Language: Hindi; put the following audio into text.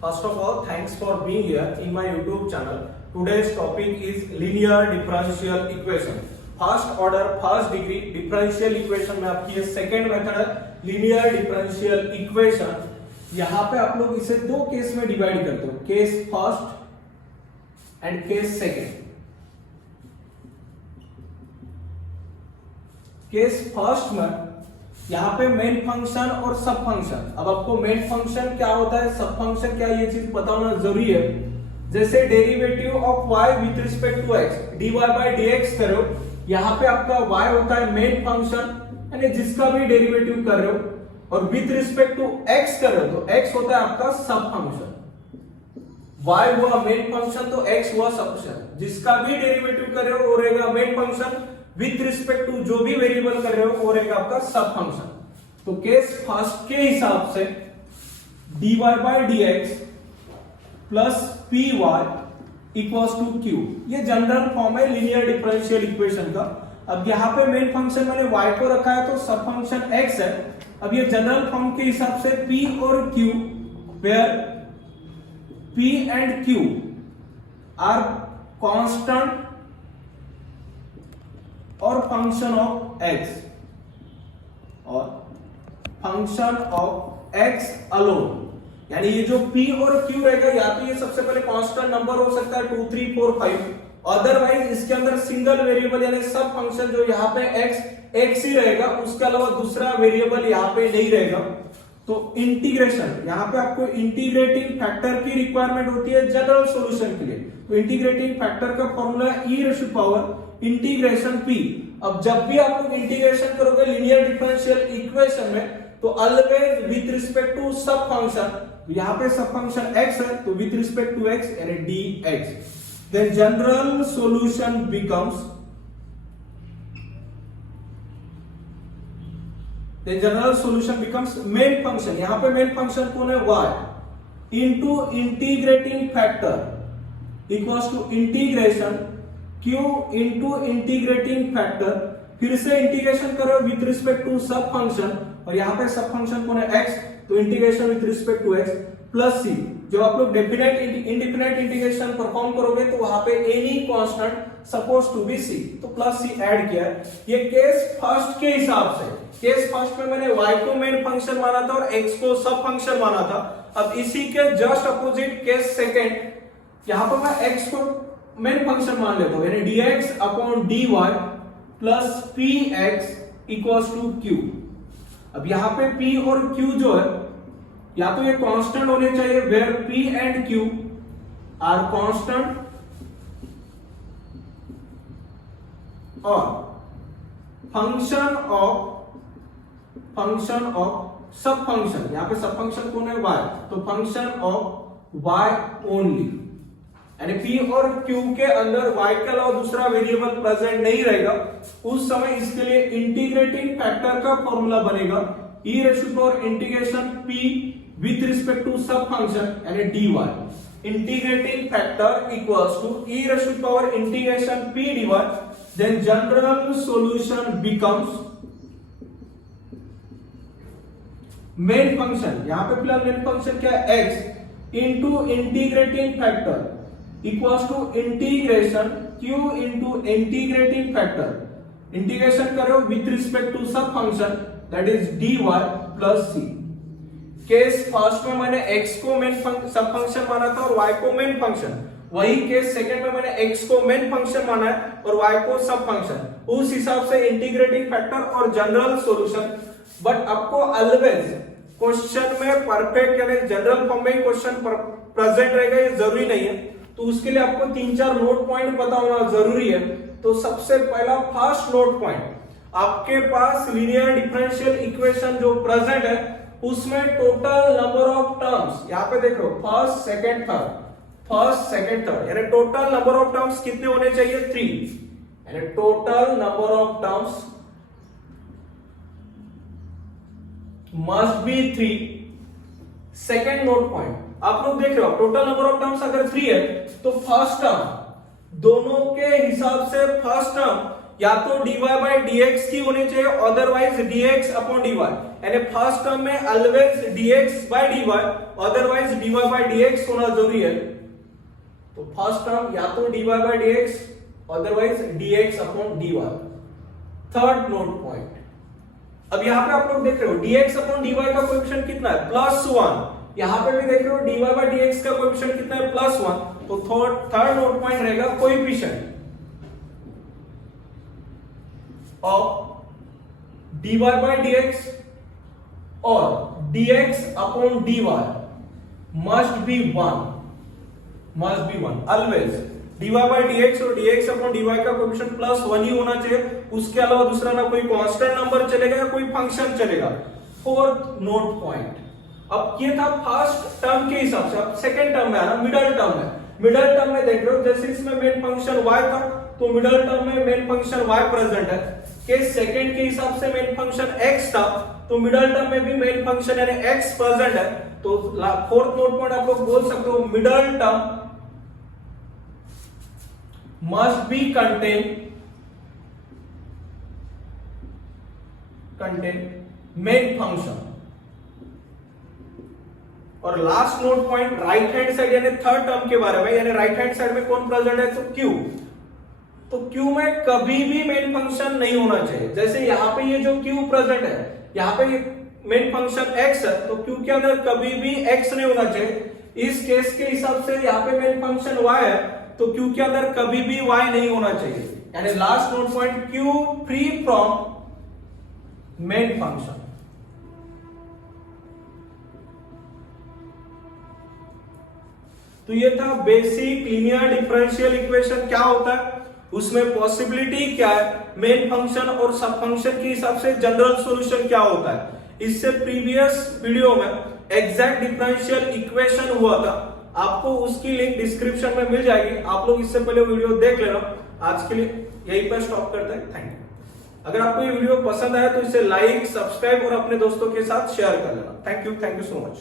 First of all, thanks for being here in my YouTube channel. Today's topic is linear differential equation. First order, first degree differential equation में आपकी ये सेकेंड मेथड है linear differential equation. यहाँ पे आप लोग इसे दो केस में डिवाइड करते हो, case first and case second. Case first में यहाँ पे मेन फंक्शन और सब फंक्शन. अब आपको मेन फंक्शन क्या होता है, सब फंक्शन क्या, ये चीज पता होना जरूरी है. जैसे derivative of y with respect to x dy by dx करो, यहाँ पे आपका y होता है मेन फंक्शन, यानी जिसका भी डेरिवेटिव कर रहे हो, और विथ रिस्पेक्ट टू x कर रहे हो तो x होता है आपका सब फंक्शन. y हुआ मेन फंक्शन तो x हुआ सब फंक्शन. जिसका भी डेरिवेटिव कर रहे हो वो रहेगा main function, with respect to जो भी वेरिएबल कर रहे हो वो रहेगा आपका सब फंक्शन. तो केस फर्स्ट के हिसाब से dy by dx plus py equals to q, ये जनरल फॉर्म है लीनियर डिफरेंशियल इक्वेशन का. अब यहाँ पे मेन फंक्शन मैंने y को रखा है तो सब फंक्शन x है. अब ये जनरल फॉर्म के हिसाब से p और q, where p and q are constant और फंक्शन ऑफ x और फंक्शन ऑफ x अलोन. यानी ये जो p और q रहेगा, या तो ये सबसे पहले कांस्टेंट नंबर हो सकता है 2 3 4 5, अदरवाइज इसके अंदर सिंगल वेरिएबल यानी सब फंक्शन जो यहाँ पे x ही रहेगा, उसके अलावा दूसरा वेरिएबल यहाँ पे नहीं रहेगा. तो इंटीग्रेशन, यहाँ पे आपको इंटीग्रेटिंग फैक्टर की रिक्वायरमेंट होती है जनरल सॉल्यूशन के लिए. तो इंटीग्रेटिंग फैक्टर का formula e ratio power integration p. अब जब भी आप लोग इंटीग्रेशन करोगे लीनियर डिफरेंशियल इक्वेशन में, तो always with respect to sub function, यहाँ पे सब फंक्शन x है तो विथ रिस्पेक्ट टू x यानी dx, then general solution becomes, then general solution becomes main function. यहाँ पे main function कौन है, y into integrating factor equals to integration q into integrating factor. फिर से इंटीग्रेशन करो with respect to sub function, और यहाँ पे सब फंक्शन कौन है x, तो integration with respect to x plus c. जब आप लोग डेफिनेट इंडिफिनेट इंटीग्रेशन परफॉर्म करोगे तो वहां पे any constant suppose to be c, तो प्लस c ऐड किया. ये केस फर्स्ट के हिसाब से, केस फर्स्ट में मैंने y को मेन फंक्शन माना था और x को सब फंक्शन माना था. अब इसी के जस्ट अपोजिट केस सेकेंड, यहां पर मैं x को मेन फंक्शन मान लेता हूं, यानी dx upon dy plus px equals to q. अब यहां पे p और q जो है, या तो ये कांस्टेंट होने चाहिए where p and q are constant, और फंक्शन ऑफ सब फंक्शन, यहां पे सब फंक्शन कौन है, y, तो फंक्शन ऑफ y ओनली. यानी p और q के अंदर y के अलावा दूसरा वेरिएबल प्रेजेंट नहीं रहेगा. उस समय इसके लिए इंटीग्रेटिंग फैक्टर का फॉर्मूला बनेगा e ratio power integration p with respect to sub function यानी dy. Integrating factor equals to e ratio power integration p dy, then general solution becomes main function. यहां पे फिलहाल मेन फंक्शन क्या है, x into integrating factor equals to integration q into integrating factor. Integration करो with respect to sub function that is dy plus c. Case first में मैंने x को मेन सब फंक्शन माना था और y को मेन फंक्शन. वही केस सेकंड में मैंने x को मेन फंक्शन माना है और y को सब फंक्शन. उस हिसाब से इंटीग्रेटिंग फैक्टर और जनरल सॉल्यूशन. बट आपको ऑलवेज क्वेश्चन में परफेक्ट यानी जनरल फॉर्म में ही क्वेश्चन प्रेजेंट रहेगा, ये जरूरी नहीं है. तो उसके लिए आपको 3-4 नोट पॉइंट पता होना जरूरी है. तो सबसे पहला फर्स्ट नोट पॉइंट, आपके पास लीनियर डिफरेंशियल इक्वेशन जो प्रेजेंट है उसमें टोटल नंबर ऑफ टर्म्स, यहां पे देखो फर्स्ट सेकंड थर्ड, यानी टोटल नंबर ऑफ टर्म्स कितने होने चाहिए, 3. यानी total number of terms must be 3. Second note point, आप लोग देख रहे हो टोटल नंबर ऑफ टर्म्स अगर 3 है तो फर्स्ट टर्म दोनों के हिसाब से फर्स्ट टर्म या तो dy by dx की होनी चाहिए, अदरवाइज dx अपॉन dy, यानी फर्स्ट टर्म में always dx by dy, otherwise dy by dx होना जरूरी है। तो फर्स्ट टर्म या तो dy by dx, otherwise dx upon dy। Third note point, अब यहां पे आप लोग देख रहे हो dx अपॉन dy का कोएफिशिएंट कितना है, +1। यहां पे भी देख रहे हो dy by dx का कोएफिशिएंट कितना है, +1। तो थर्ड नोट पॉइंट रहेगा coefficient of dy by dx और dx upon dy must be 1 always. dy by dx और dx अपॉन dy का कोएफिशिएंट +1 ही होना चाहिए, उसके अलावा दूसरा ना कोई कांस्टेंट नंबर चलेगा या कोई फंक्शन चलेगा। फोर्थ नोट पॉइंट, अब ये था फर्स्ट टर्म के हिसाब से, अब सेकंड टर्म में आना, मिडिल टर्म में। मिडिल टर्म में देख रहे हो जैसे इसमें मेन फंक्शन y था, तो मिडिल टर्म में मेन फंक्शन y प्रेजेंट है। केस सेकंड के हिसाब से मेन फंक्शन x था, तो मिडिल टर्म में भी मेन फंक्शन यानी x प्रेजेंट है। तो फोर्थ नोट पॉइंट आप लोग बोल सकते हो, middle term must be contain main function। और last note point right hand side यानी थर्ड टर्म के बारे में, यानी राइट हैंड साइड में कौन प्रेजेंट है, तो q। तो q में कभी भी मेन फंक्शन नहीं होना चाहिए। जैसे यहां पे ये जो q प्रेजेंट है, यहां पे मेन फंक्शन x है, तो q के अंदर कभी भी x नहीं होना चाहिए। इस केस के हिसाब से यहां पे मेन फंक्शन y है, तो q के अंदर कभी भी y नहीं होना चाहिए, यानी last note point q free from main function. तो ये था बेसिक लीनियर डिफरेंशियल इक्वेशन क्या होता है, उसमें पॉसिबिलिटी क्या है, मेन फंक्शन और सब फंक्शन के हिसाब से जनरल सॉल्यूशन क्या होता है। इससे प्रीवियस वीडियो में एग्जैक्ट डिफरेंशियल इक्वेशन हुआ था, आपको उसकी लिंक डिस्क्रिप्शन में मिल जाएगी, आप लोग इससे पहले वीडियो देख लेना। आज के लिए यहीं पर स्टॉप करते हैं, थैंक यू। अगर आपको ये वीडियो पसंद आया तो इसे लाइक, सब्सक्राइब और अपने दोस्तों के साथ शेयर कर लेना। Thank you so much.